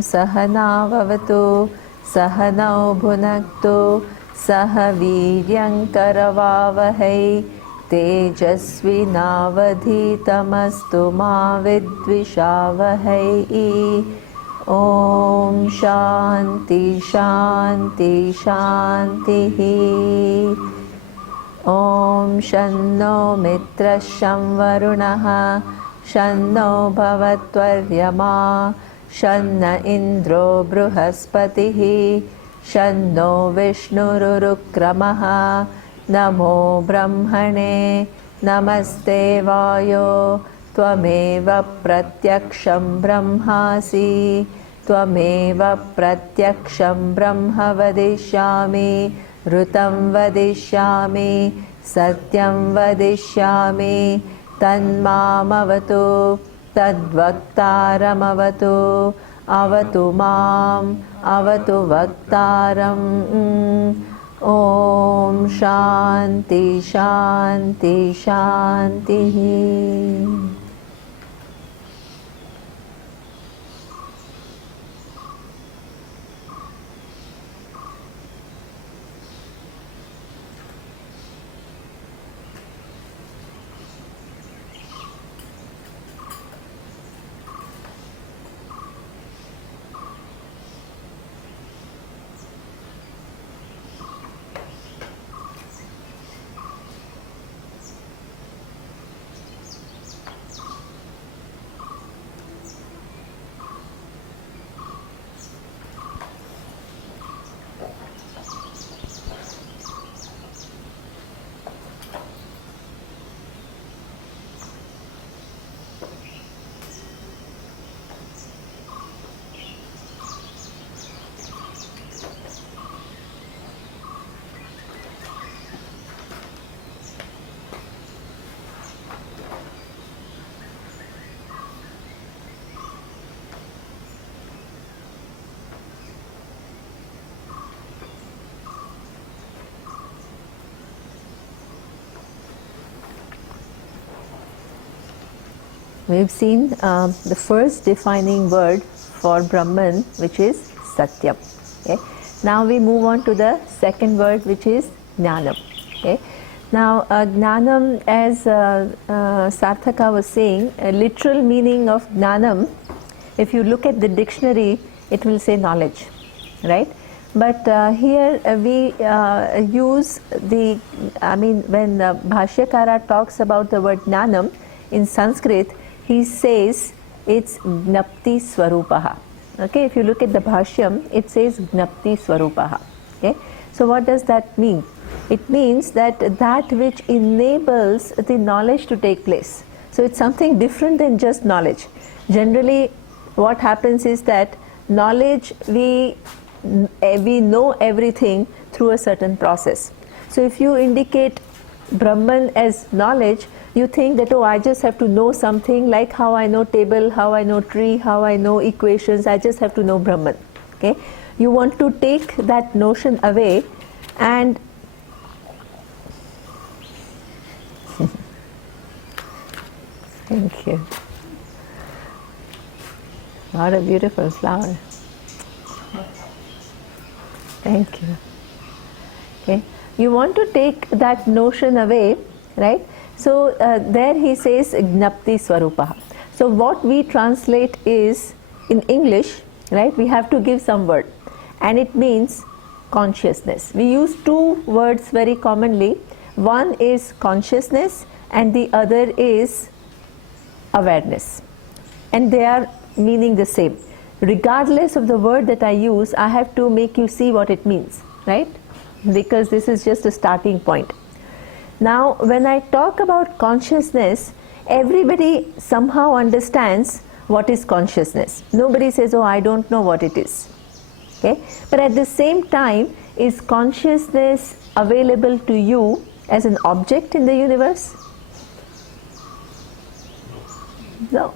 Sahanavavatu Sahanau Bhunaktu Saha Viryankaravavahai Tejasvinavadhitamastu ma vidvishavahai. Om Shanti Shanti Shanti. Om Shanno Mitra Sham Varunaha Shanno Bhavatvaryama Shanna Indro Bruhaspatihi Shanno Vishnururukramaha Namo Brahmane Namaste Vayo Tvameva Pratyaksham Brahmasi Tvameva Pratyaksham Brahma Vadishyami Rutam Vadishyami Satyam Vadishyami Tanmamavatu Tadvaktaramavatu Avatu Mam Avatu Vaktaram. Om Shanti Shanti Shanti. We've seen the first defining word for Brahman, which is Satyam. Okay? Now we move on to the second word, which is Jnanam. Okay? Now Jnanam, as Sarthaka was saying, a literal meaning of Jnanam, if you look at the dictionary, it will say knowledge, right? But here we use the, when Bhashyakara talks about the word Jnanam in Sanskrit, he says it's Gnapti Swarupaha. Okay, if you look at the Bhashyam, it says Gnapti Swarupaha. Okay, so what does that mean? It means that which enables the knowledge to take place. So it's something different than just knowledge. Generally, what happens is that knowledge, we know everything through a certain process. So if you indicate Brahman as knowledge, you think that, oh, I just have to know something, like how I know table, how I know tree, how I know equations, I just have to know Brahman. Okay? You want to take that notion away and thank you. What a beautiful flower. Thank you. Okay? You want to take that notion away, right? So there he says Gnapti Swarupaha. So what we translate is, in English, right, we have to give some word, and it means consciousness. We use two words very commonly. One is consciousness and the other is awareness, and they are meaning the same. Regardless of the word that I use, I have to make you see what it means, right? Because this is just a starting point. Now, when I talk about consciousness, everybody somehow understands what is consciousness. Nobody says, oh, I don't know what it is. Okay? But at the same time, is consciousness available to you as an object in the universe? No.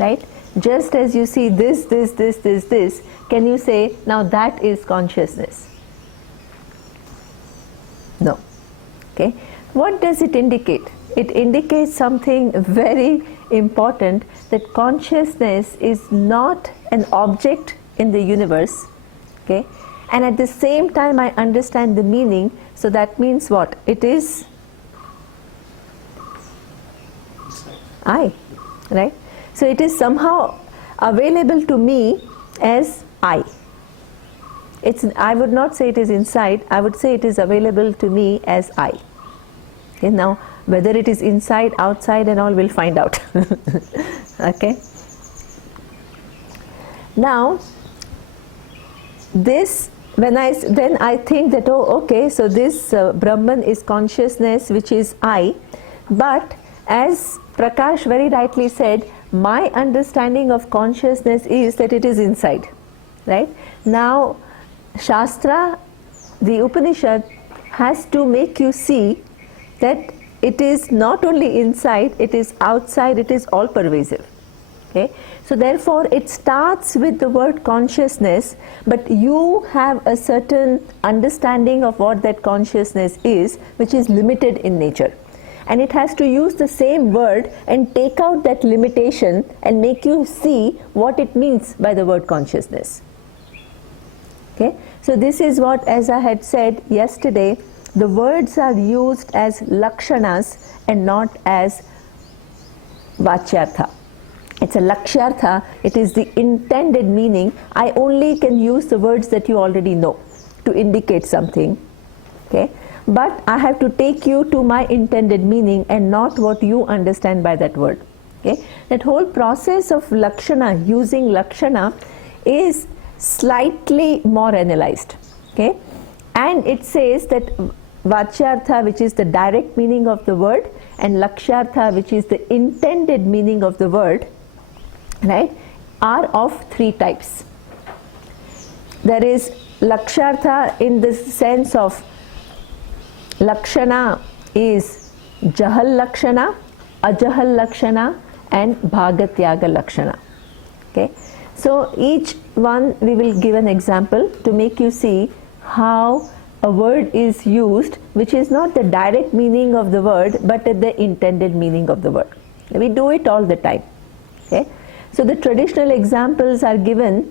Right? Just as you see this, can you say, now that is consciousness? No. Okay? What does it indicate? It indicates something very important, that consciousness is not an object in the universe, okay? And at the same time I understand the meaning, so that means what? It is I, right? So it is somehow available to me as I. I would not say it is inside, I would say it is available to me as I. Okay, now whether it is inside, outside and all, we'll find out. Okay. Now this, then I think that, oh okay, so this Brahman is consciousness, which is I. But as Prakash very rightly said, my understanding of consciousness is that it is inside, right? Now Shastra, the Upanishad, has to make you see that it is not only inside, it is outside, it is all pervasive. Okay? So therefore it starts with the word consciousness, but you have a certain understanding of what that consciousness is, which is limited in nature. And it has to use the same word and take out that limitation and make you see what it means by the word consciousness. Okay? So this is what, as I had said yesterday, the words are used as lakshanas and not as vachyartha. It's a lakshyartha, it is the intended meaning. I only can use the words that you already know to indicate something. Okay? But I have to take you to my intended meaning and not what you understand by that word. Okay? That whole process of lakshana, using lakshana, is slightly more analyzed. Okay? And it says that vachyartha, which is the direct meaning of the word, and lakshyartha, which is the intended meaning of the word, right, are of three types. There is lakshyartha in the sense of lakshana is jahal lakshana, ajahal lakshana and bhagatyaga lakshana. Okay? So each one we will give an example to make you see how a word is used which is not the direct meaning of the word but the intended meaning of the word. We do it all the time. Okay? So the traditional examples are given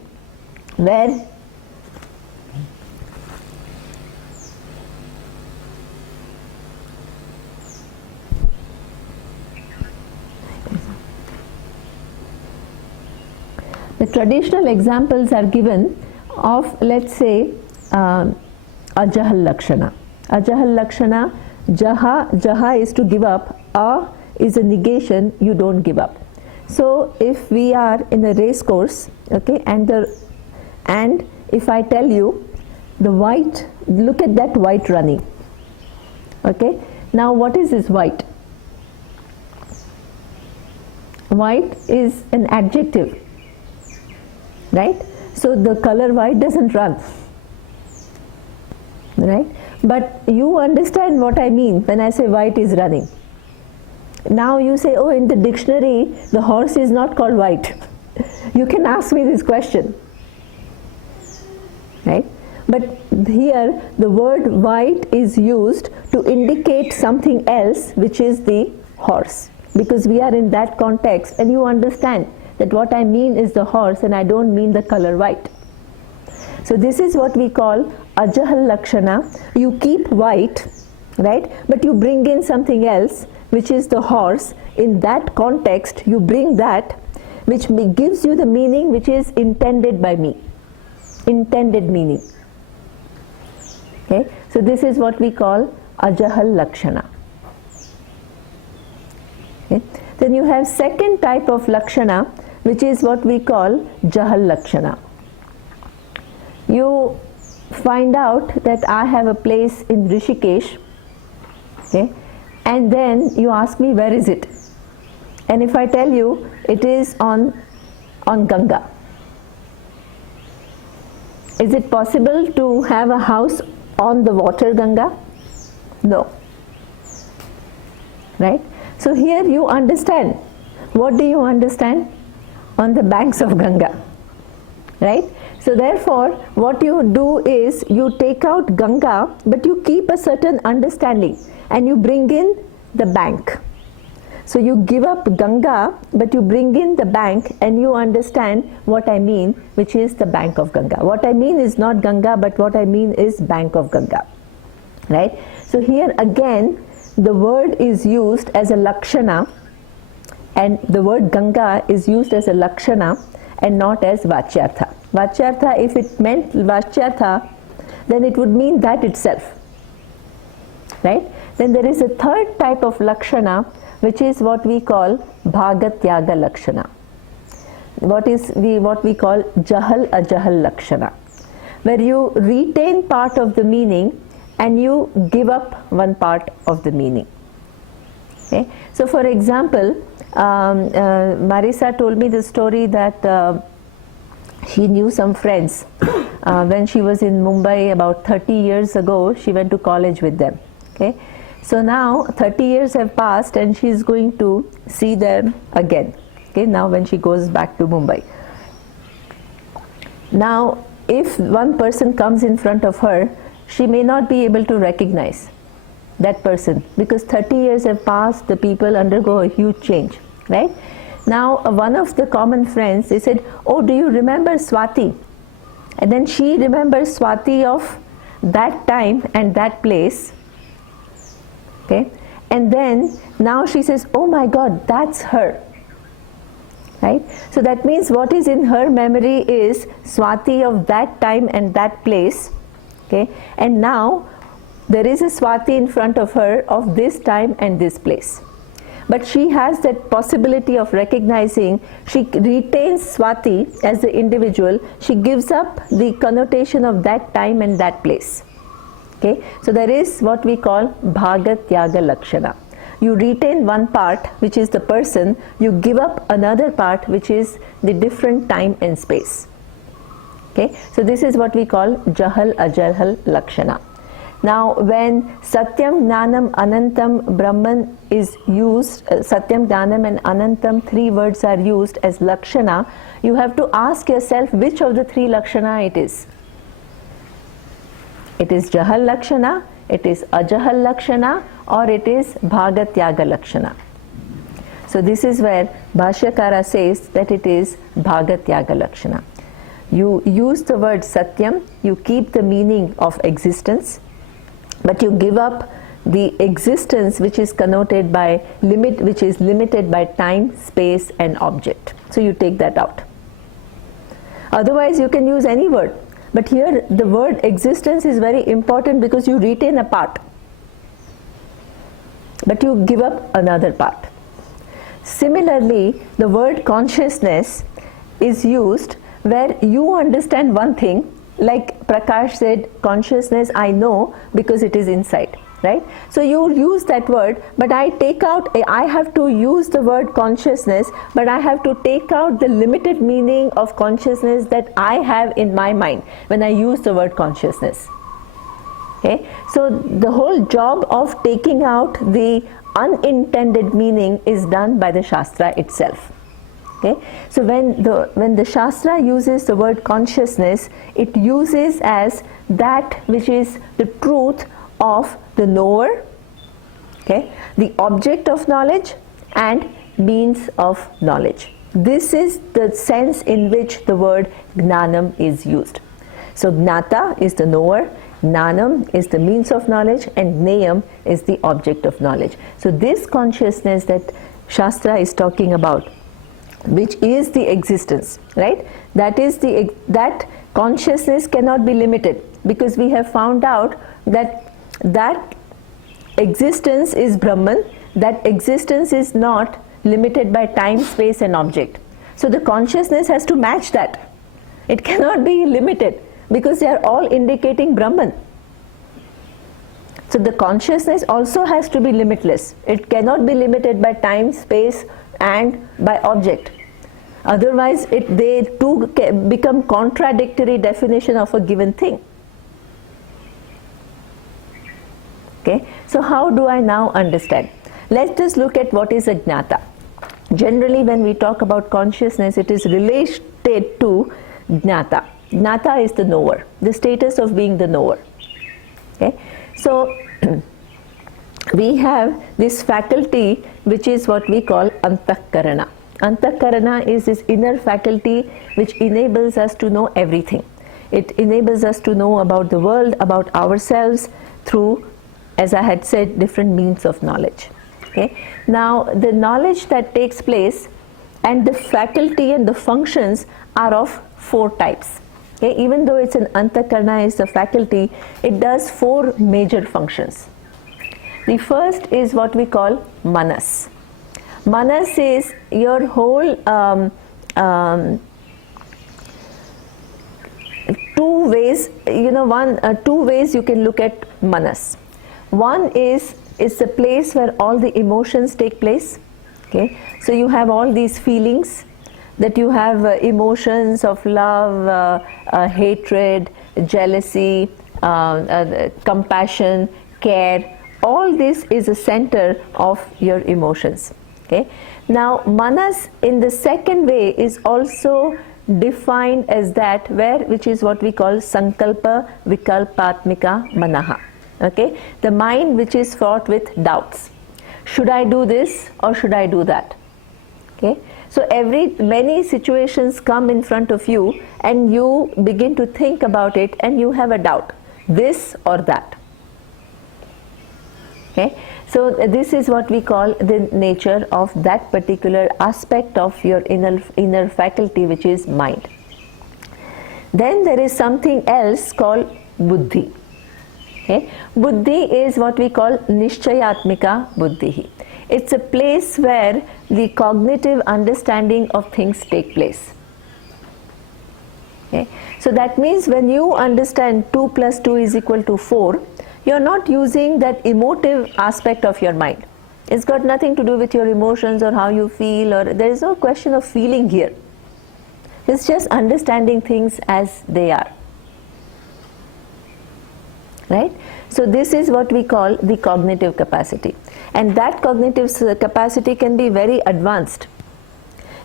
where the traditional examples are given of, let's say, ajahal lakshana. Ajahal lakshana, jaha is to give up, a is a negation, you don't give up. So if we are in a race course, okay, and if I tell you the white, look at that white running. Okay, now what is this white? White is an adjective. Right? So the color white doesn't run. Right? But you understand what I mean when I say white is running. Now you say, oh, in the dictionary, the horse is not called white. You can ask me this question. Right? But here, the word white is used to indicate something else, which is the horse. Because we are in that context, and you understand that what I mean is the horse and I don't mean the color white. So this is what we call ajahal lakshana. You keep white, right, but you bring in something else, which is the horse. In that context, you bring that which gives you the meaning which is intended by me. Intended meaning. Okay? So this is what we call ajahal lakshana. Okay? Then you have second type of lakshana, which is what we call jahal lakshana. You find out that I have a place in Rishikesh, okay, and then you ask me where is it, and if I tell you it is on Ganga. Is it possible to have a house on the water Ganga? No. Right? So here you understand. What do you understand? On the banks of Ganga. Right? So therefore, what you do is you take out Ganga, but you keep a certain understanding and you bring in the bank. So you give up Ganga, but you bring in the bank and you understand what I mean, which is the bank of Ganga. What I mean is not Ganga, but what I mean is bank of Ganga. Right? So here again, the word is used as a lakshana, and the word Ganga is used as a lakshana and not as vachyartha. Vachyartha, if it meant vachyartha, then it would mean that itself. Right? Then there is a third type of lakshana, which is what we call bhagatyaga lakshana. What we call jahal ajahal lakshana, where you retain part of the meaning and you give up one part of the meaning. Okay? So for example, Marisa told me the story that she knew some friends. When she was in Mumbai about 30 years ago, she went to college with them. Okay? So now 30 years have passed and she is going to see them again. Okay? Now when she goes back to Mumbai. Now if one person comes in front of her, she may not be able to recognize that person, because 30 years have passed, the people undergo a huge change, right? Now one of the common friends, they said, oh, do you remember Swati? And then she remembers Swati of that time and that place. Okay? And then now she says, oh my God, that's her. Right? So that means what is in her memory is Swati of that time and that place. Okay? And now there is a Swati in front of her of this time and this place. But she has that possibility of recognizing, she retains Swati as the individual, she gives up the connotation of that time and that place. Okay? So there is what we call bhagatyaga lakshana. You retain one part, which is the person, you give up another part, which is the different time and space. Okay? So this is what we call jahal ajahal lakshana. Now when Satyam, Gnanam, Anantam, Brahman is used, Satyam, Gnanam and Anantam, three words are used as lakshana, you have to ask yourself which of the three lakshana it is. It is Jahal lakshana, it is Ajahal lakshana, or it is Bhagatyaga lakshana. So this is where Bhashyakara says that it is Bhagatyaga lakshana. You use the word Satyam, you keep the meaning of existence, but you give up the existence which is connoted by limit, which is limited by time, space and object. So you take that out. Otherwise you can use any word. But here the word existence is very important because you retain a part, but you give up another part. Similarly, the word consciousness is used where you understand one thing, like Prakash said, consciousness I know because it is inside, right? So you use that word, but I have to use the word consciousness, but I have to take out the limited meaning of consciousness that I have in my mind when I use the word consciousness. Okay? So the whole job of taking out the unintended meaning is done by the Shastra itself. Okay? So when the Shastra uses the word consciousness, it uses as that which is the truth of the knower, okay, the object of knowledge and means of knowledge. This is the sense in which the word Gnanam is used. So Gnata is the knower, Gnanam is the means of knowledge, and Neyam is the object of knowledge. So this consciousness that Shastra is talking about, which is the existence, right? That consciousness cannot be limited, because we have found out that existence is Brahman, that existence is not limited by time, space and object. So the consciousness has to match that. It cannot be limited because they are all indicating Brahman. So the consciousness also has to be limitless. It cannot be limited by time, space and by object. Otherwise they too become contradictory definition of a given thing. Okay? So how do I now understand? Let's just look at what is a Gnata. Generally when we talk about consciousness, it is related to Gnata. Gnata is the knower, the status of being the knower. Okay? So we have this faculty which is what we call Antakarana. Antakarana is this inner faculty which enables us to know everything. It enables us to know about the world, about ourselves through, as I had said, different means of knowledge. Okay? Now the knowledge that takes place and the faculty and the functions are of 4 types. Okay? Even though it's an Antakarana is the faculty, it does 4 major functions. The first is what we call Manas. Manas is your whole 2 ways, two ways you can look at Manas. One is the place where all the emotions take place. Okay? So you have all these feelings, that you have emotions of love, hatred, jealousy, compassion, care. All this is a center of your emotions. Okay? Now Manas in the second way is also defined as that which is what we call Sankalpa Vikalpatmika Manaha. Okay? The mind which is fraught with doubts. Should I do this or should I do that? Okay? So many situations come in front of you and you begin to think about it and you have a doubt, this or that. Okay? So this is what we call the nature of that particular aspect of your inner faculty, which is mind. Then there is something else called Buddhi. Okay? Buddhi is what we call Nishchayatmika Buddhihi. It's a place where the cognitive understanding of things take place. Okay? So that means when you understand 2 plus 2 is equal to 4, you're not using that emotive aspect of your mind. It's got nothing to do with your emotions or how you feel, or there is no question of feeling here. It's just understanding things as they are. Right? So this is what we call the cognitive capacity. And that cognitive capacity can be very advanced,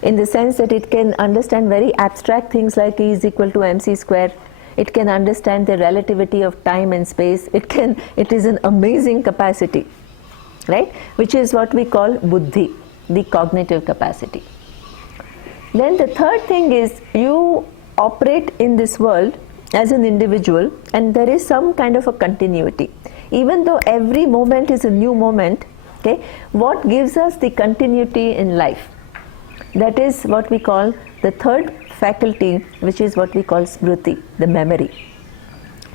in the sense that it can understand very abstract things like E is equal to mc square. It can understand the relativity of time and space. It is an amazing capacity, right? Which is what we call buddhi, the cognitive capacity. Then the third thing is you operate in this world as an individual and there is some kind of a continuity. Even though every moment is a new moment, okay, what gives us the continuity in life? That is what we call the third faculty, which is what we call smriti, the memory.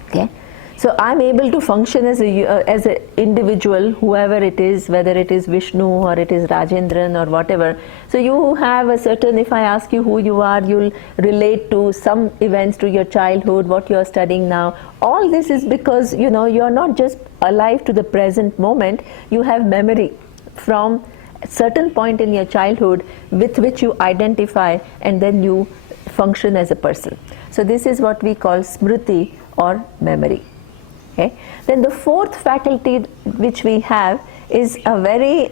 Okay, so I'm able to function as an individual, whoever it is, whether it is Vishnu or it is Rajendran or whatever. So you have a certain, if I ask you who you are, you'll relate to some events to your childhood, what you are studying now. All this is because you're not just alive to the present moment, you have memory from a certain point in your childhood with which you identify and then you function as a person. So this is what we call smriti or memory. Okay? Then the fourth faculty which we have is a very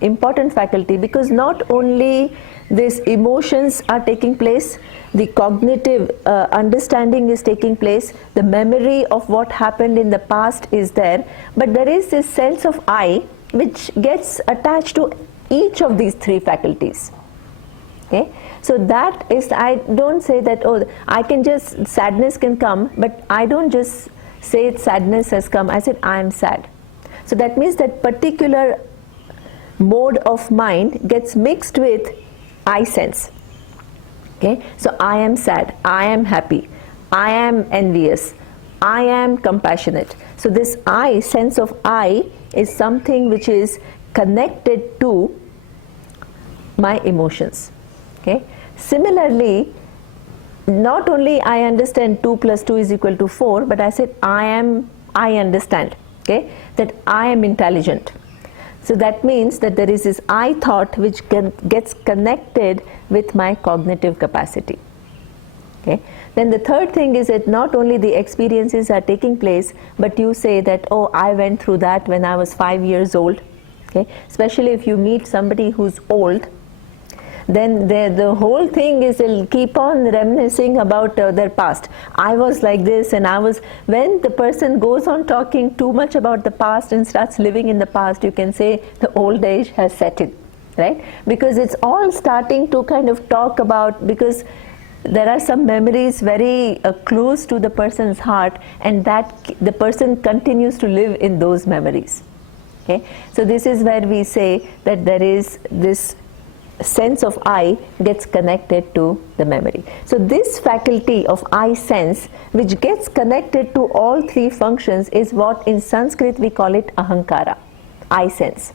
important faculty, because not only these emotions are taking place, the cognitive understanding is taking place, the memory of what happened in the past is there, but there is this sense of I which gets attached to each of these 3 faculties. Okay? So that is, I don't say that, I can just, sadness can come, but I don't just say sadness has come, I said I am sad. So that means that particular mode of mind gets mixed with I sense. Okay? So I am sad, I am happy, I am envious, I am compassionate. So this I, sense of I, is something which is connected to my emotions. Okay? Similarly, not only I understand 2 plus 2 is equal to 4, but I said I understand, okay, that I am intelligent. So that means that there is this I thought which gets connected with my cognitive capacity. Okay? Then the third thing is that not only the experiences are taking place, but you say that, I went through that when I was 5 years old. Okay? Especially if you meet somebody who's old, then the whole thing is they'll keep on reminiscing about their past. I was like this and I was. When the person goes on talking too much about the past and starts living in the past, you can say the old age has set in, right? Because it's all starting to kind of talk about, because there are some memories very close to the person's heart, and that the person continues to live in those memories. Okay? So this is where we say that there is this sense of I gets connected to the memory. So this faculty of I sense, which gets connected to all three functions, is what in Sanskrit we call it ahankara, I sense.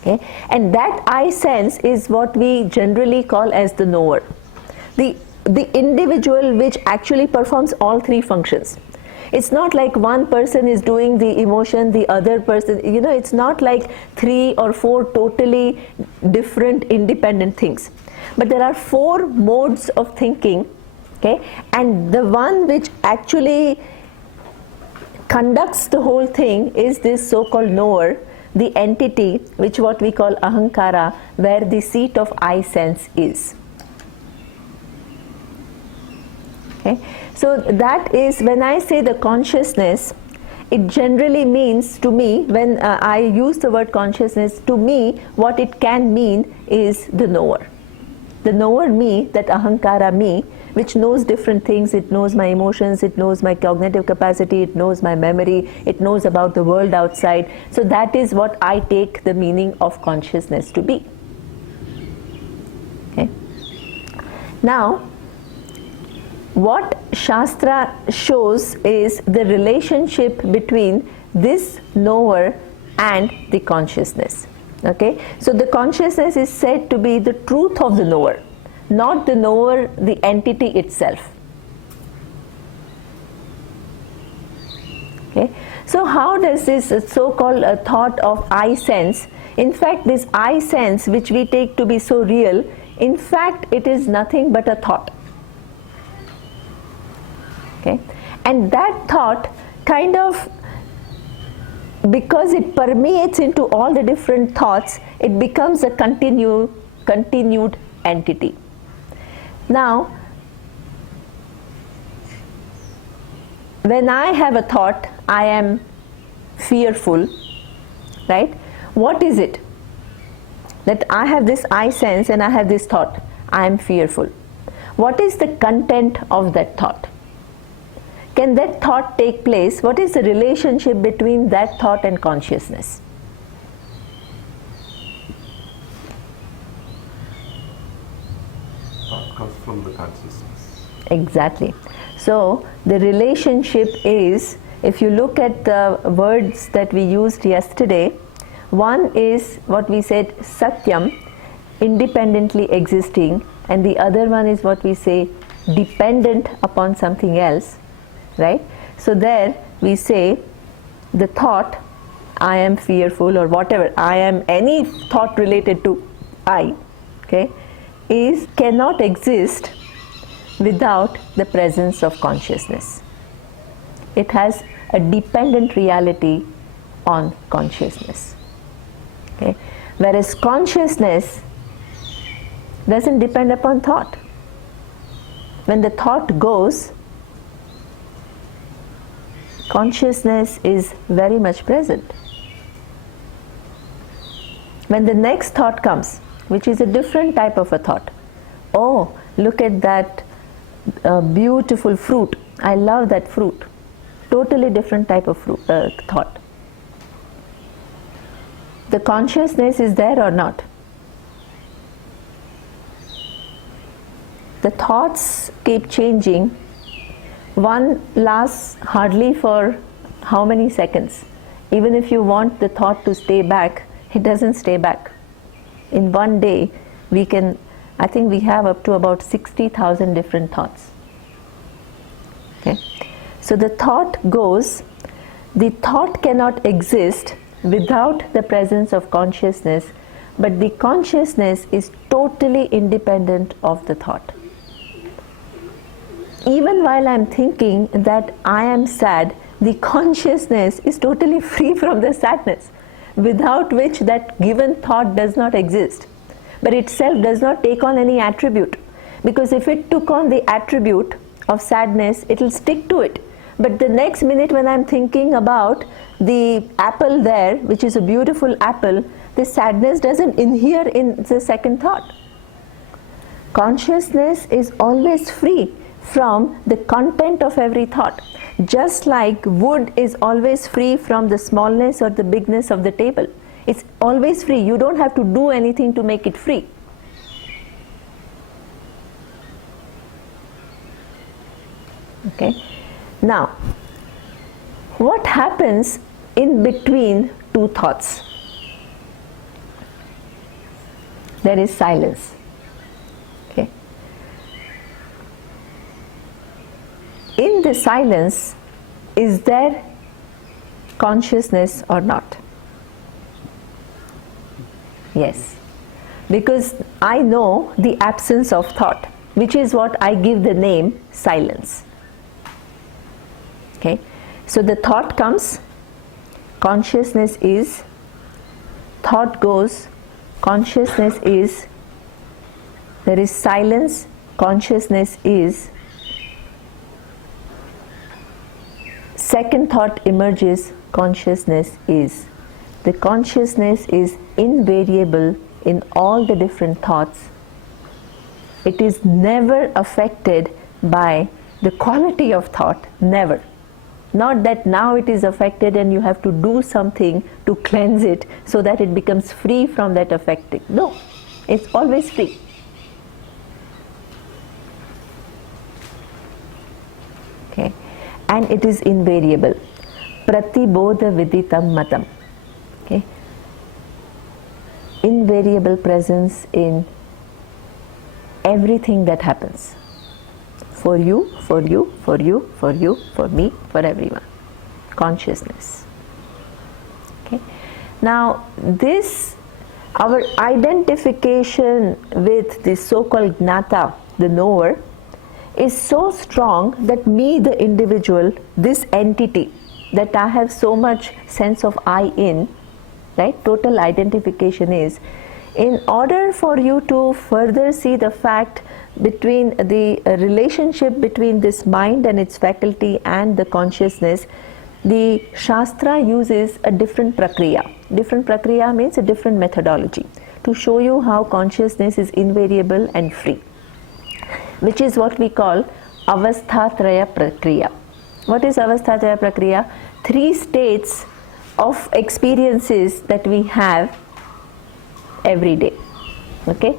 Okay? And that I sense is what we generally call as the knower. The individual which actually performs all three functions. It's not like one person is doing the emotion, the other person, it's not like 3 or 4 totally different independent things. But there are 4 modes of thinking, okay? And the one which actually conducts the whole thing is this so-called knower, the entity, which what we call ahankara, where the seat of I sense is. Okay? So that is, when I say the consciousness, it generally means to me, when I use the word consciousness, to me what it can mean is the knower. The knower me, that ahankara me, which knows different things. It knows my emotions, it knows my cognitive capacity, it knows my memory, it knows about the world outside. So that is what I take the meaning of consciousness to be. Okay? Now, what Shastra shows is the relationship between this knower and the consciousness. Okay? So the consciousness is said to be the truth of the knower, not the knower, the entity itself. Okay? So how does this so-called thought of I sense, in fact this I sense which we take to be so real, in fact it is nothing but a thought. Okay? And that thought kind of, because it permeates into all the different thoughts, it becomes a continued entity. Now, when I have a thought, I am fearful, right? What is it? That I have this I sense and I have this thought, I am fearful. What is the content of that thought? Can that thought take place? What is the relationship between that thought and consciousness? Thought comes from the consciousness. Exactly. So the relationship is, if you look at the words that we used yesterday, one is what we said satyam, independently existing, and the other one is what we say dependent upon something else. Right? So there we say the thought, I am fearful, or whatever, I am, any thought related to I, okay, cannot exist without the presence of consciousness. It has a dependent reality on consciousness. Okay? Whereas consciousness doesn't depend upon thought. When the thought goes, consciousness is very much present. When the next thought comes, which is a different type of a thought, oh, look at that beautiful fruit, I love that fruit, totally different type of thought. The consciousness is there or not? The thoughts keep changing. One lasts hardly for how many seconds? Even if you want the thought to stay back, it doesn't stay back. In one day, I think we have up to about 60,000 different thoughts. Okay? So the thought goes, the thought cannot exist without the presence of consciousness, but the consciousness is totally independent of the thought. Even while I am thinking that I am sad, the consciousness is totally free from the sadness, without which that given thought does not exist. but itself does not take on any attribute. Because if it took on the attribute of sadness, it will stick to it. But the next minute when I'm thinking about the apple there, which is a beautiful apple, the sadness doesn't inhere in the second thought. Consciousness is always free from the content of every thought. Just like wood is always free from the smallness or the bigness of the table. It's always free. You don't have to do anything to make it free. Okay. Now, what happens in between two thoughts? There is silence. Okay. In the silence, is there consciousness or not? Yes. Because I know the absence of thought, which is what I give the name silence. Okay. So the thought comes, consciousness is, thought goes, consciousness is, there is silence, consciousness is, second thought emerges, consciousness is. The consciousness is invariable in all the different thoughts. It is never affected by the quality of thought, never. Not that now it is affected and you have to do something to cleanse it so that it becomes free from that affecting. No, it's always free. Okay, and it is invariable. Pratibodha viditam matam. Okay, invariable presence in everything that happens. For you, for you, for you, for you, for me, for everyone. Consciousness. Okay. Now this, our identification with the so-called gnata, the knower, is so strong that me, the individual, this entity that I have so much sense of I in, right? Total identification is, in order for you to further see the fact between the relationship between this mind and its faculty and the consciousness, the Shastra uses a different prakriya. Different prakriya means a different methodology to show you how consciousness is invariable and free, which is what we call avasthatraya prakriya. What is avasthatraya prakriya? 3 states of experiences that we have every day. Okay.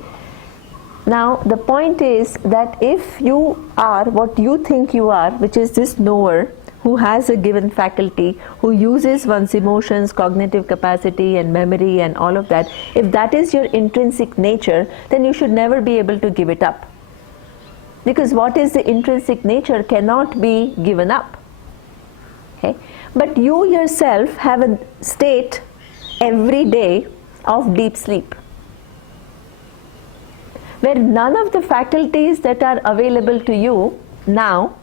Now the point is that if you are what you think you are, which is this knower who has a given faculty, who uses one's emotions, cognitive capacity and memory and all of that, if that is your intrinsic nature, then you should never be able to give it up. Because what is the intrinsic nature cannot be given up. Okay? But you yourself have a state every day of deep sleep, where none of the faculties that are available to you now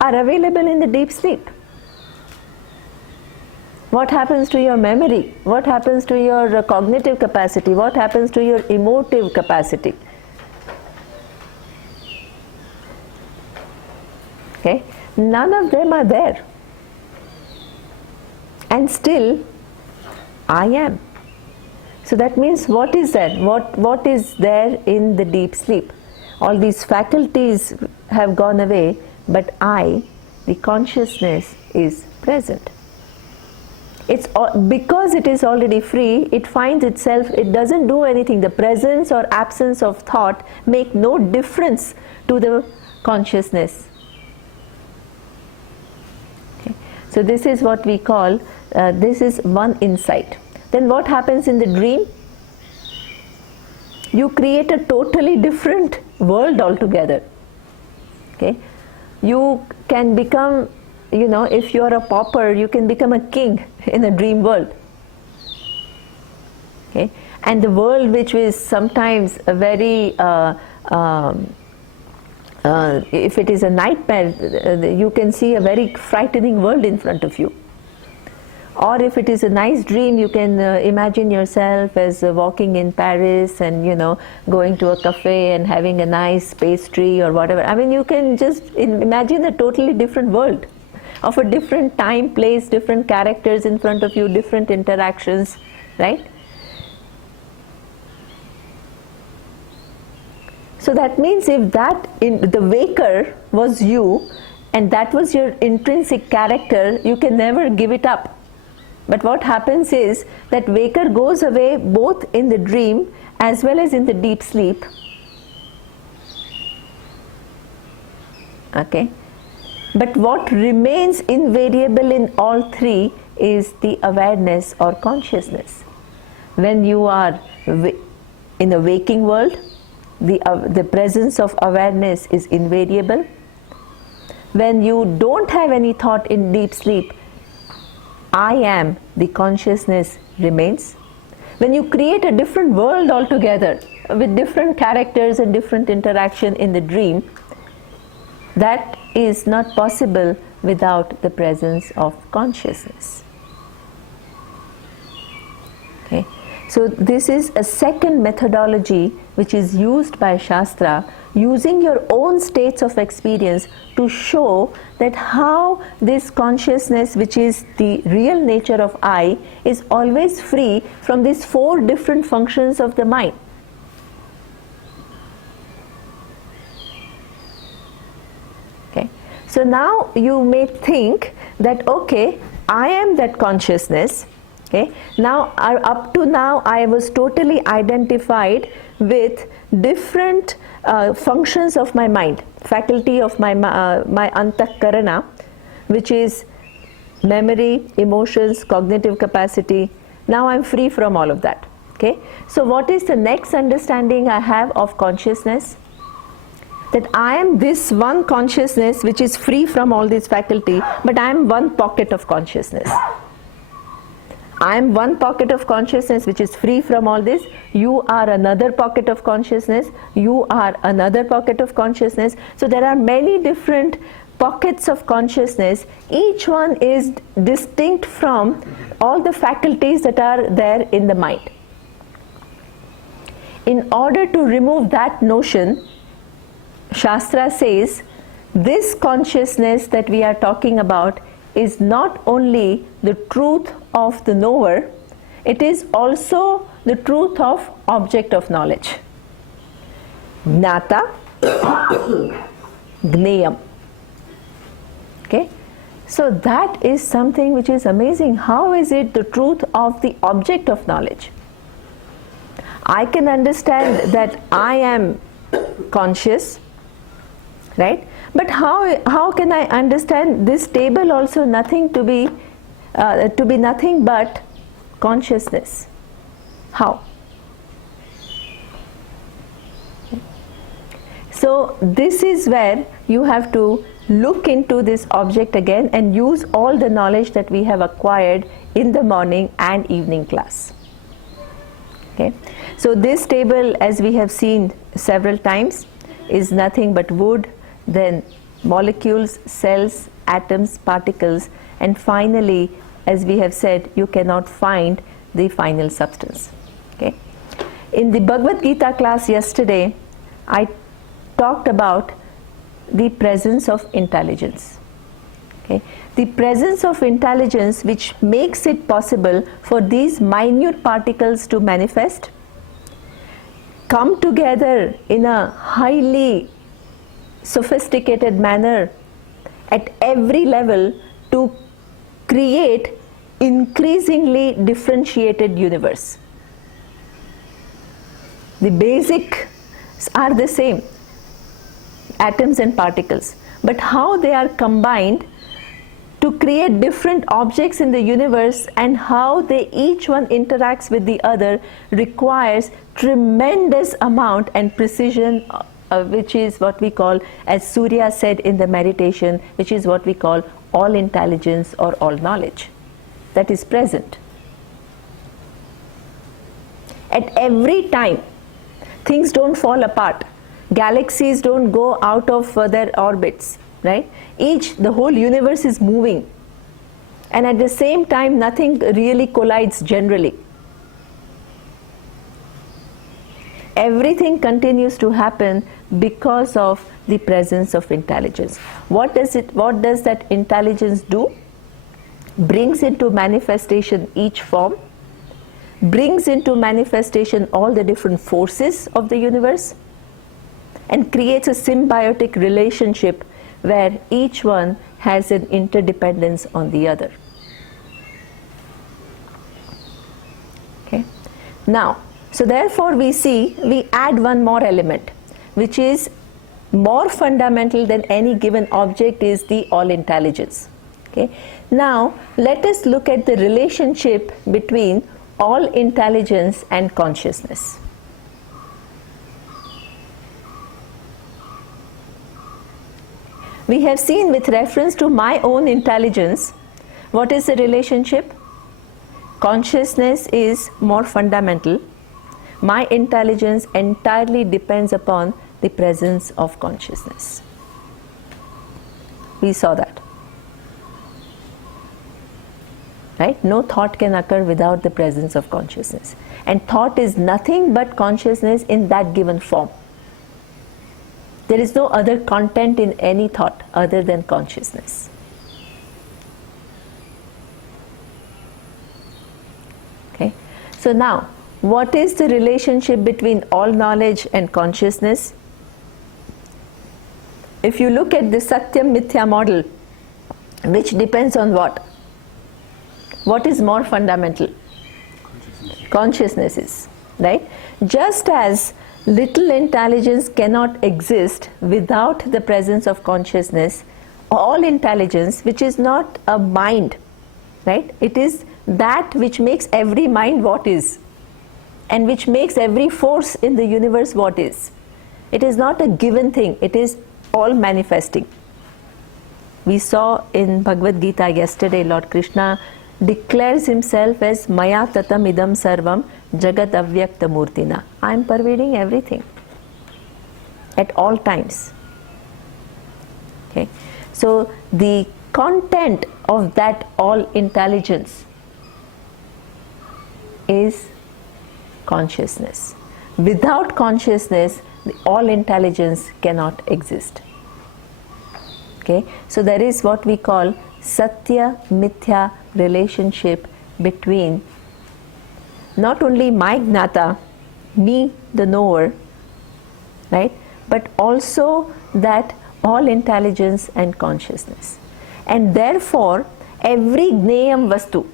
are available in the deep sleep. What happens to your memory? What happens to your cognitive capacity? What happens to your emotive capacity? Okay? None of them are there. And still, I am. So that means what is there? What is there in the deep sleep? All these faculties have gone away, but I, the consciousness, is present. It's because it is already free, it finds itself, it doesn't do anything. The presence or absence of thought make no difference to the consciousness. Okay. So this is what we call, this is one insight. Then what happens in the dream? You create a totally different world altogether. Okay? You can become, if you are a pauper, you can become a king in a dream world. Okay? And the world which is sometimes a very, if it is a nightmare, you can see a very frightening world in front of you. Or if it is a nice dream, you can imagine yourself as walking in Paris and, going to a cafe and having a nice pastry or whatever. I mean, you can just imagine a totally different world of a different time, place, different characters in front of you, different interactions, right? So that means if the waker was you and that was your intrinsic character, you can never give it up. But what happens is that waker goes away both in the dream as well as in the deep sleep. Okay? But what remains invariable in all three is the awareness or consciousness. When you are in a waking world, the presence of awareness is invariable. When you don't have any thought in deep sleep, I am, the consciousness remains. When you create a different world altogether with different characters and different interaction in the dream, that is not possible without the presence of consciousness. Okay? So this is a second methodology which is used by Shastra, using your own states of experience to show that how this consciousness, which is the real nature of I, is always free from these four different functions of the mind. Okay. So now you may think that, okay, I am that consciousness. Okay. Now, up to now, I was totally identified with different functions of my mind, faculty of my antakarana, which is memory, emotions, cognitive capacity. Now I'm free from all of that. Okay. So what is the next understanding I have of consciousness? That I am this one consciousness which is free from all this faculty, but I am one pocket of consciousness. I am one pocket of consciousness which is free from all this. You are another pocket of consciousness. You are another pocket of consciousness. So there are many different pockets of consciousness. Each one is distinct from all the faculties that are there in the mind. In order to remove that notion, Shastra says this consciousness that we are talking about is not only the truth of the knower, it is also the truth of object of knowledge. Jnata, Gneyam. Okay? So that is something which is amazing. How is it the truth of the object of knowledge? I can understand that I am conscious, right? But how can I understand this table also nothing to be nothing but consciousness? How? So this is where you have to look into this object again and use all the knowledge that we have acquired in the morning and evening class. Okay? So this table, as we have seen several times, is nothing but wood, then molecules, cells, atoms, particles, and finally, as we have said, you cannot find the final substance. Okay? In the Bhagavad Gita class yesterday, I talked about the presence of intelligence. Okay? The presence of intelligence which makes it possible for these minute particles to manifest, come together in a highly sophisticated manner at every level to create increasingly differentiated universe. The basics are the same, atoms and particles, but how they are combined to create different objects in the universe and how they each one interacts with the other requires tremendous amount and precision, which is what we call, as Surya said in the meditation, which is what we call all intelligence or all knowledge that is present. At every time, things don't fall apart. Galaxies don't go out of their orbits, right? The whole universe is moving. and at the same time nothing really collides generally. Everything continues to happen because of the presence of intelligence. What does that intelligence do? Brings into manifestation each form, brings into manifestation all the different forces of the universe, and creates a symbiotic relationship where each one has an interdependence on the other. Okay. Now, so therefore we add one more element, which is more fundamental than any given object, is the all intelligence. Okay. Now let us look at the relationship between all intelligence and consciousness. We have seen with reference to my own intelligence, what is the relationship? Consciousness is more fundamental. My intelligence entirely depends upon the presence of consciousness. We saw that. Right? No thought can occur without the presence of consciousness. And thought is nothing but consciousness in that given form. There is no other content in any thought other than consciousness. Okay? So now, what is the relationship between all knowledge and consciousness? If you look at the Satyam Mithya model, which depends on what? What is more fundamental? Consciousness is, right? Just as little intelligence cannot exist without the presence of consciousness, all intelligence, which is not a mind, right? It is that which makes every mind what is, and which makes every force in the universe what is. It is not a given thing, it is all manifesting. We saw in Bhagavad Gita yesterday, Lord Krishna declares himself as Maya Tatam Idam Sarvam Jagat Avyakta Murtina. I am pervading everything at all times. Okay. So the content of that all intelligence is consciousness. Without consciousness, the all intelligence cannot exist. Okay. So there is what we call Satya Mithya relationship between not only my Gnata, me the knower, right, but also that all intelligence and consciousness. And therefore, every Gneyam Vastu,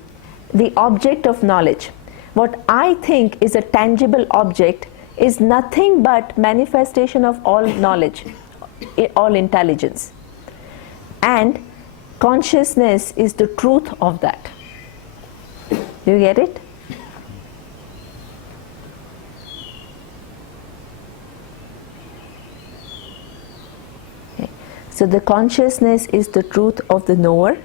the object of knowledge, what I think is a tangible object, is nothing but manifestation of all knowledge, all intelligence. And consciousness is the truth of that. Do you get it? Okay. So the consciousness is the truth of the knower,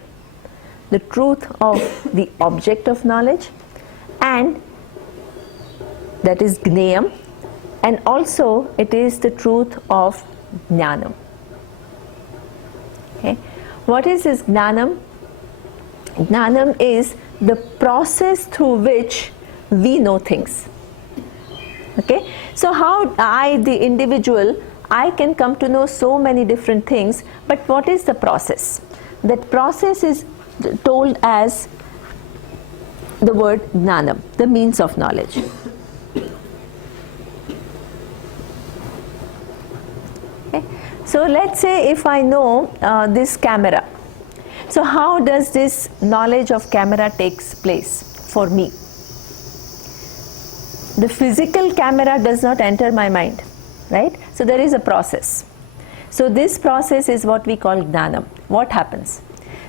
the truth of the object of knowledge, and that is Gneyam, and also it is the truth of Jnanam. Okay. What is this Jnanam? Jnanam is the process through which we know things. Okay? So how I, the individual, I can come to know so many different things, but what is the process? That process is told as the word Jnanam, the means of knowledge. Okay? So let's say if I know this camera. So how does this knowledge of camera takes place for me? The physical camera does not enter my mind, right? So there is a process. So this process is what we call Jnanam. What happens?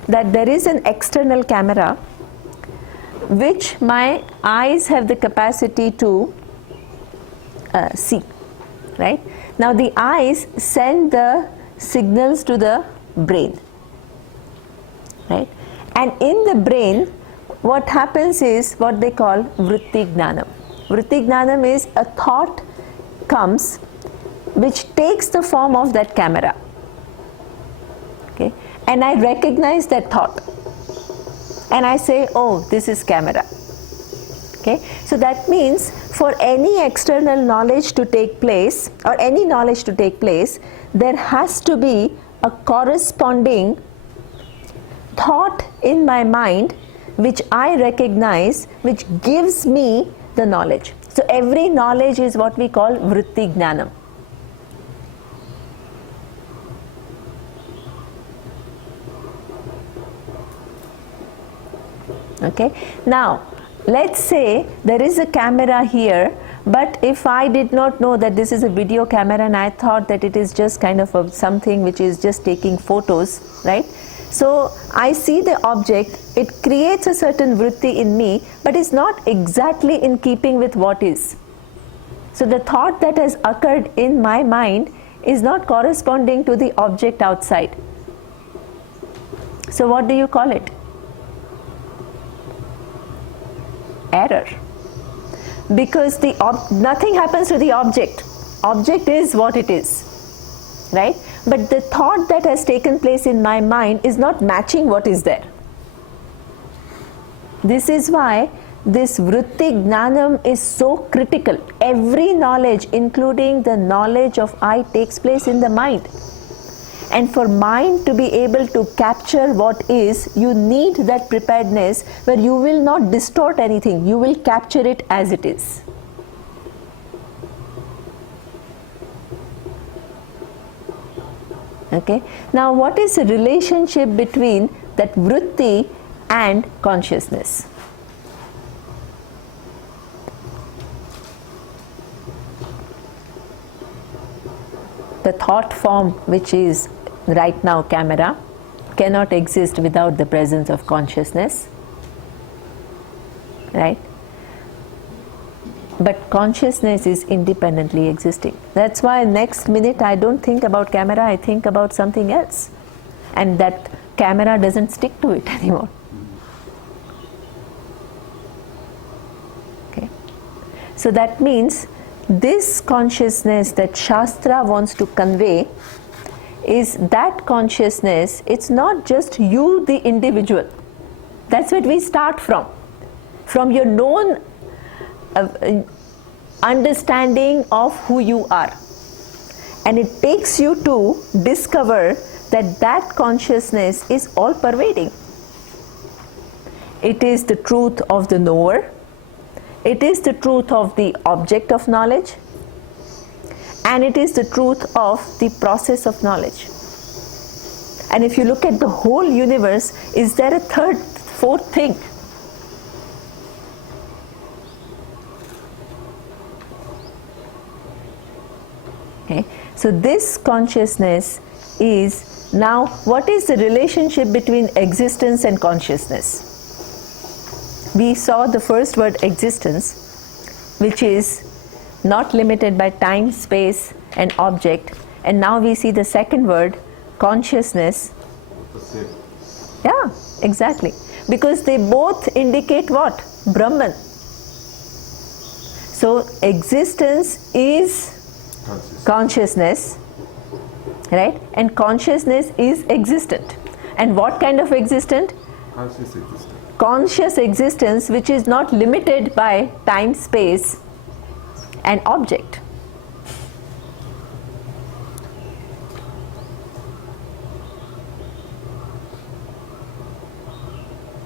That there is an external camera which my eyes have the capacity to see, right? Now the eyes send the signals to the brain, right? And in the brain, what happens is what they call Vritti Jnanam. Vritti Jnanam is a thought comes which takes the form of that camera. Okay? And I recognize that thought. and I say, oh, this is camera. Okay? So that means for any external knowledge to take place, or any knowledge to take place, there has to be a corresponding thought in my mind which I recognize, which gives me the knowledge. So every knowledge is what we call vritti jnanam. Okay? Now, let's say there is a camera here, but if I did not know that this is a video camera and I thought that it is just kind of something which is just taking photos, right? So I see the object, it creates a certain vritti in me, but it's not exactly in keeping with what is. So the thought that has occurred in my mind is not corresponding to the object outside. So what do you call it? Error. Because nothing happens to the object. Object is what it is, right? But the thought that has taken place in my mind is not matching what is there. This is why this vritti jnanam is so critical. Every knowledge, including the knowledge of I, takes place in the mind. And for mind to be able to capture what is, you need that preparedness where you will not distort anything, you will capture it as it is. Okay? Now, what is the relationship between that vritti and consciousness? The thought form, which is right now camera, cannot exist without the presence of consciousness, right? But consciousness is independently existing. That's why next minute I don't think about camera, I think about something else. And that camera doesn't stick to it anymore. Okay. So that means this consciousness that Shastra wants to convey is that consciousness, it's not just you, the individual. That's what we start from. From your known understanding of who you are. And it takes you to discover that that consciousness is all pervading. It is the truth of the knower. It is the truth of the object of knowledge. And it is the truth of the process of knowledge. And if you look at the whole universe, is there a third, fourth thing? Okay. So this consciousness is now, what is the relationship between existence and consciousness? We saw the first word, existence, which is not limited by time, space and object, and now we see the second word, consciousness. Yeah, exactly, because they both indicate what? Brahman. So existence is consciousness, right? And consciousness is existent. And what kind of existent? Conscious existence. Conscious existence, which is not limited by time, space and object.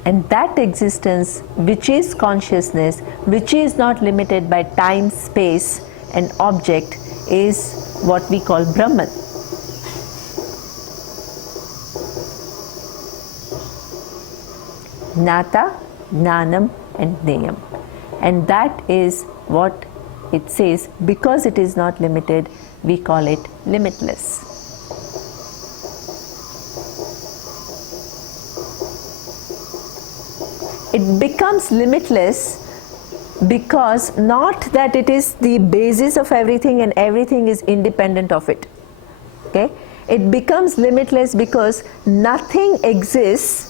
And that existence, which is consciousness, which is not limited by time, space and object, is what we call Brahman. Jnata, Jnanam and Jneyam. And that is what it says, because it is not limited, we call it limitless. It becomes limitless because not that it is the basis of everything and everything is independent of it. Okay? It becomes limitless because nothing exists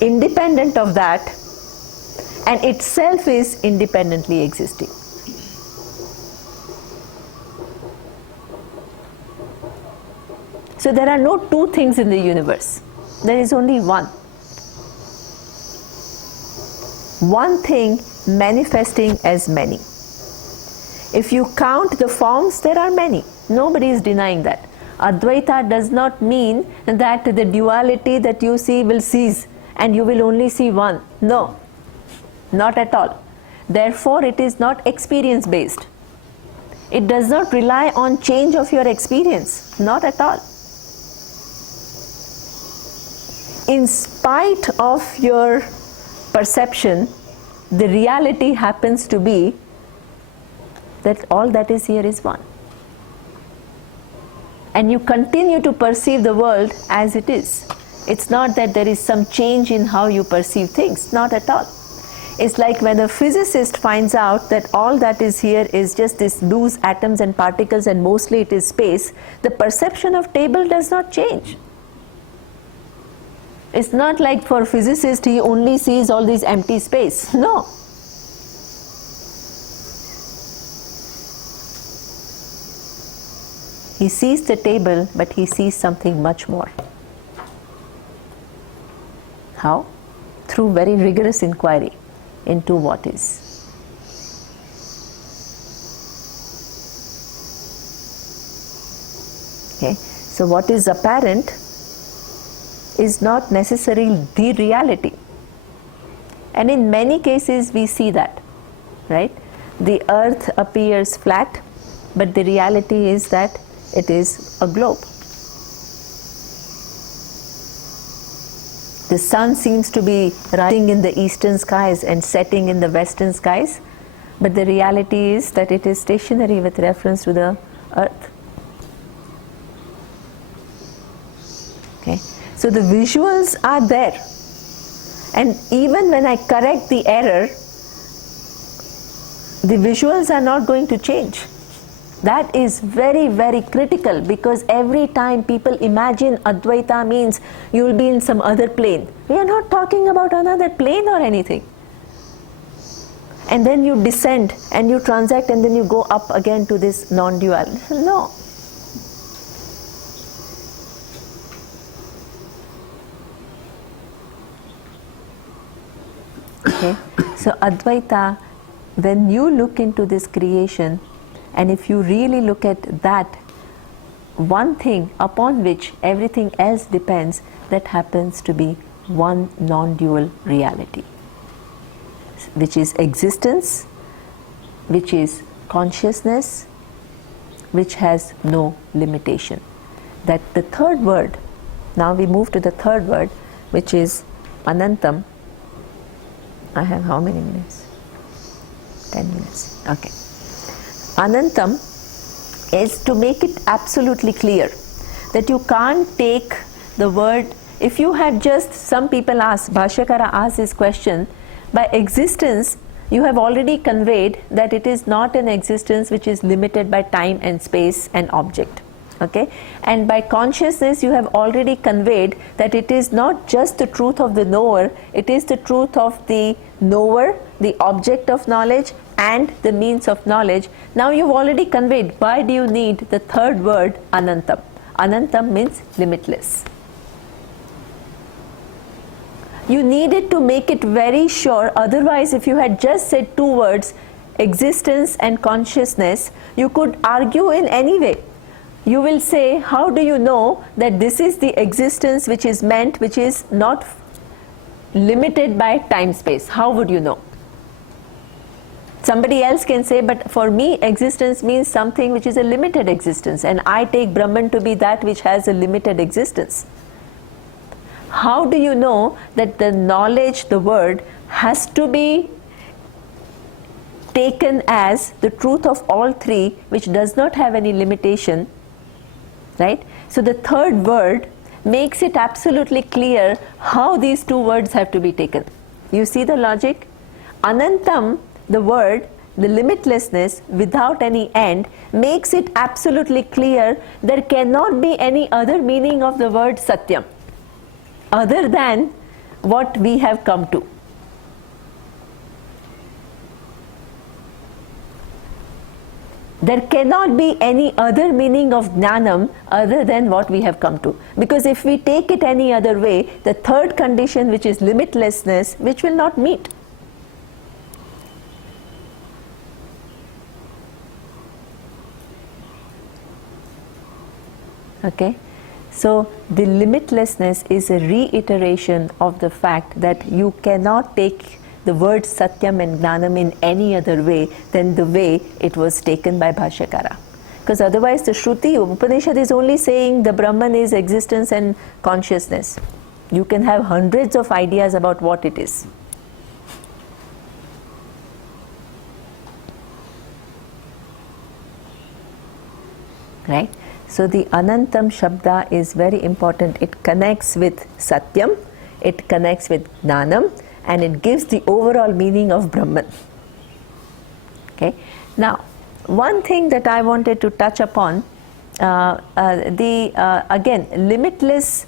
independent of that, and itself is independently existing. So there are no two things in the universe. There is only one. one thing manifesting as many. If you count the forms, there are many. Nobody is denying that. Advaita does not mean that the duality that you see will cease and you will only see one. No, not at all. Therefore, it is not experience based. It does not rely on change of your experience. Not at all. In spite of your perception, the reality happens to be that all that is here is one. And you continue to perceive the world as it is. It's not that there is some change in how you perceive things, not at all. It's like when a physicist finds out that all that is here is just these loose atoms and particles and mostly it is space, the perception of table does not change. It's not like for a physicist he only sees all this empty space. No. He sees the table, but he sees something much more. How? Through very rigorous inquiry into what is. Okay? So what is apparent is not necessarily the reality. And in many cases we see that, right? The earth appears flat, but the reality is that it is a globe. The sun seems to be rising in the eastern skies and setting in the western skies, but the reality is that it is stationary with reference to the earth. Okay? So the visuals are there, and even when I correct the error, the visuals are not going to change. That is very, very critical, because every time people imagine Advaita means you will be in some other plane. We are not talking about another plane or anything. And then you descend and you transact and then you go up again to this non-dual. No. Okay. So Advaita, when you look into this creation, and if you really look at that one thing upon which everything else depends, that happens to be one non-dual reality, which is existence, which is consciousness, which has no limitation. That the third word, now we move to the third word, which is Anantam. I have how many minutes? 10 minutes. Okay. Anantam is to make it absolutely clear that you can't take the word, if you had just, some people ask, Bhashyakara asked this question, by existence you have already conveyed that it is not an existence which is limited by time and space and object. Okay? And by consciousness you have already conveyed that it is not just the truth of the knower, it is the truth of the knower, the object of knowledge, and the means of knowledge. Now you've already conveyed, why do you need the third word, Anantam? Anantam means limitless. You needed to make it very sure, otherwise if you had just said two words, existence and consciousness, you could argue in any way. You will say, how do you know that this is the existence which is meant, which is not limited by time space? How would you know? Somebody else can say, but for me existence means something which is a limited existence, and I take Brahman to be that which has a limited existence. How do you know that the knowledge, the word, has to be taken as the truth of all three, which does not have any limitation, right? So the third word makes it absolutely clear how these two words have to be taken. You see the logic? Anantam, the word, the limitlessness without any end, makes it absolutely clear there cannot be any other meaning of the word Satyam other than what we have come to. There cannot be any other meaning of Jnanam other than what we have come to. Because if we take it any other way, the third condition, which is limitlessness, which will not meet. Okay, so the limitlessness is a reiteration of the fact that you cannot take the word Satyam and Gnanam in any other way than the way it was taken by Bhashyakara. Because otherwise the Shruti, Upanishad is only saying the Brahman is existence and consciousness. You can have hundreds of ideas about what it is. Right? So the Anantam Shabda is very important. It connects with Satyam, it connects with Gnanam, and it gives the overall meaning of Brahman. Okay. Now, one thing that I wanted to touch upon, again, limitless.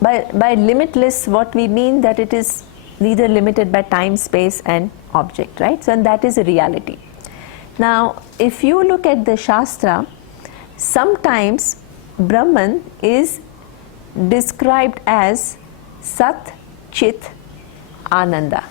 By limitless, what we mean that it is neither limited by time, space, and object, right? So, and that is a reality. Now, if you look at the Shastra, sometimes Brahman is described as Sat, Chit, Ananda.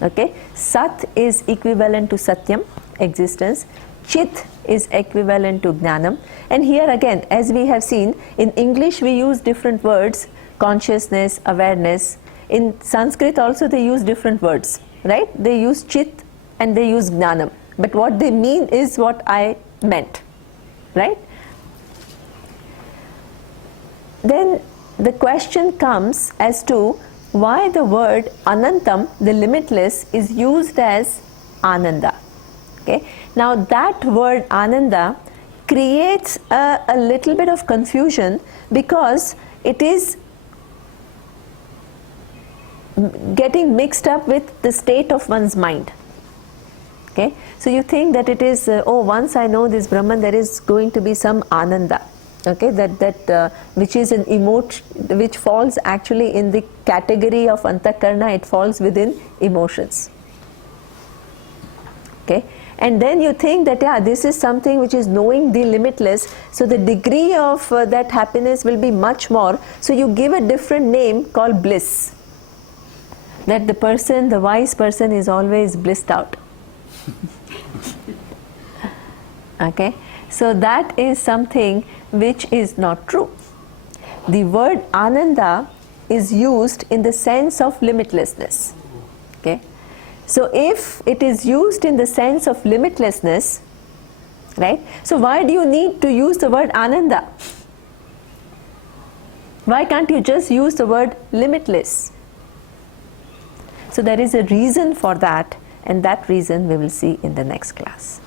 Okay, Sat is equivalent to Satyam, existence. Chit is equivalent to Gnanam. And here again, as we have seen, in English we use different words, consciousness, awareness. In Sanskrit also they use different words, right? They use Chit and they use Gnanam. But what they mean is what I meant, right? Then the question comes as to why the word Anantam, the limitless, is used as Ananda. Okay? Now that word Ananda creates a little bit of confusion because it is getting mixed up with the state of one's mind. Okay? So you think that it is, once I know this Brahman, there is going to be some Ananda. Okay, which is an emotion, which falls actually in the category of Antakarna, it falls within emotions. Okay, and then you think that this is something which is knowing the limitless, so the degree of that happiness will be much more, so you give a different name called bliss. That the person, the wise person, is always blissed out. Okay, so that is something which is not true. The word Ananda is used in the sense of limitlessness. Okay, so if it is used in the sense of limitlessness, right, so why do you need to use the word Ananda? Why can't you just use the word limitless? So there is a reason for that, and that reason we will see in the next class.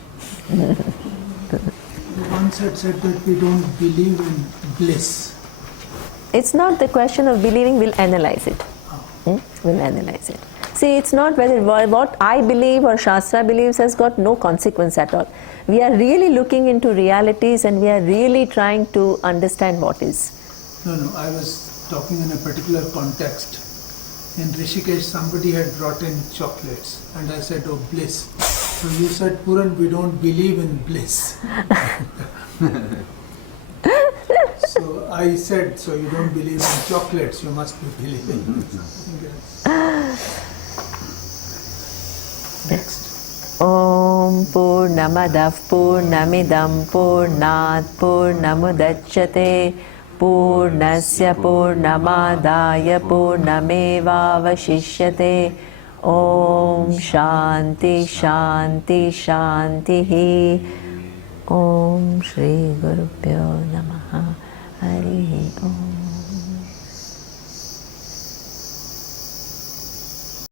Once had said that we don't believe in bliss. It's not the question of believing, we'll analyze it. We'll analyze it. See, it's not whether what I believe or Shastra believes has got no consequence at all. We are really looking into realities and we are really trying to understand what is. No, I was talking in a particular context. In Rishikesh, somebody had brought in chocolates and I said, oh, bliss. So you said, Puran, we don't believe in bliss. So I said, so you don't believe in chocolates, you must be believing in bliss. Next. Om Purnamadav Purnamidam Purnat Purnamudachyate Purnasya Purnamadaya Purnamevavashishyate. Om Shanti Shanti Shanti. Om Shri Gurubhyo Namaha. Hari Om.